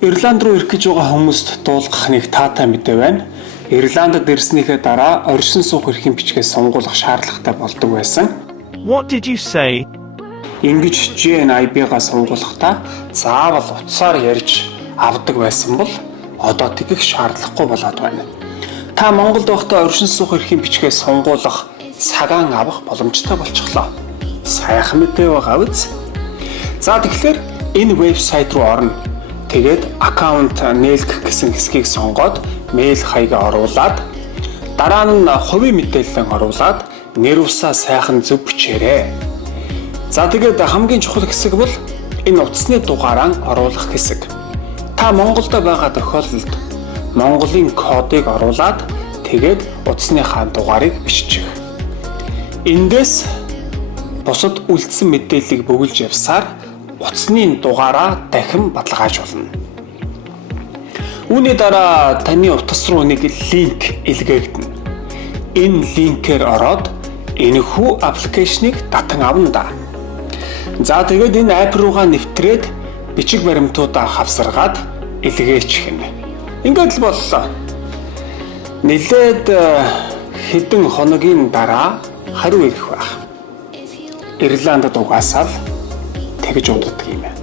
Ирланд руу ирэх гэж байгаа хүмүүст дуулгах нэг таатай мэдээ байна. Ирландд ирснийхээ дараа оршин суух эрхийн бичгээс сонгуулах шаардлагатай болдог байсан. What did you say? Ингэж GNIB-га сонгуулахдаа заавал утсаар ярьж авдаг байсан бол одоо тэгэх шаардлагагүй болоод байна. Та Монголд байхдаа оршин суух эрхийн бичгээс сонгуулах цагаан авах боломжтой болчихлоо. Сайхан мэдээ байгаа биз? За тэгэхээр энэ вебсайт руу орно. Тэгээд аккаунт нээлгэх гэсэн хэсгийг сонгоод мэйл хаягаа оруулаад дараа нь хувийн мэдээлэл оруулаад нэр усаа сайхан зөв бичээрэй. За тэгээд хамгийн чухал хэсэг бол энэ утасны дугаараа оруулах хэсэг. Та Монголд байгаа тохиолдолд Монголын кодыг оруулаад тэгээд утасныхаа дугаарыг бичих. Эндээс бусад үлдсэн мэдээллийг бөглөж явсаар утасны дугаараа дахин баталгааж болно. Үүний дараа таны утас руу нэг линк илгээгдэнэ. Энэ линкээр ороод энэхүү аппликейшнийг татан авна да. За тэгээд энэ апп руугаа нэвтрээд бичиг баримтуудаа хавсаргаад илгээчих юм. Ингээд л боллоо. Нилээд хэдэн хоногийн дараа хариу ирэх байх. Ирландд угаасаа тэгж удирддаг юм байна.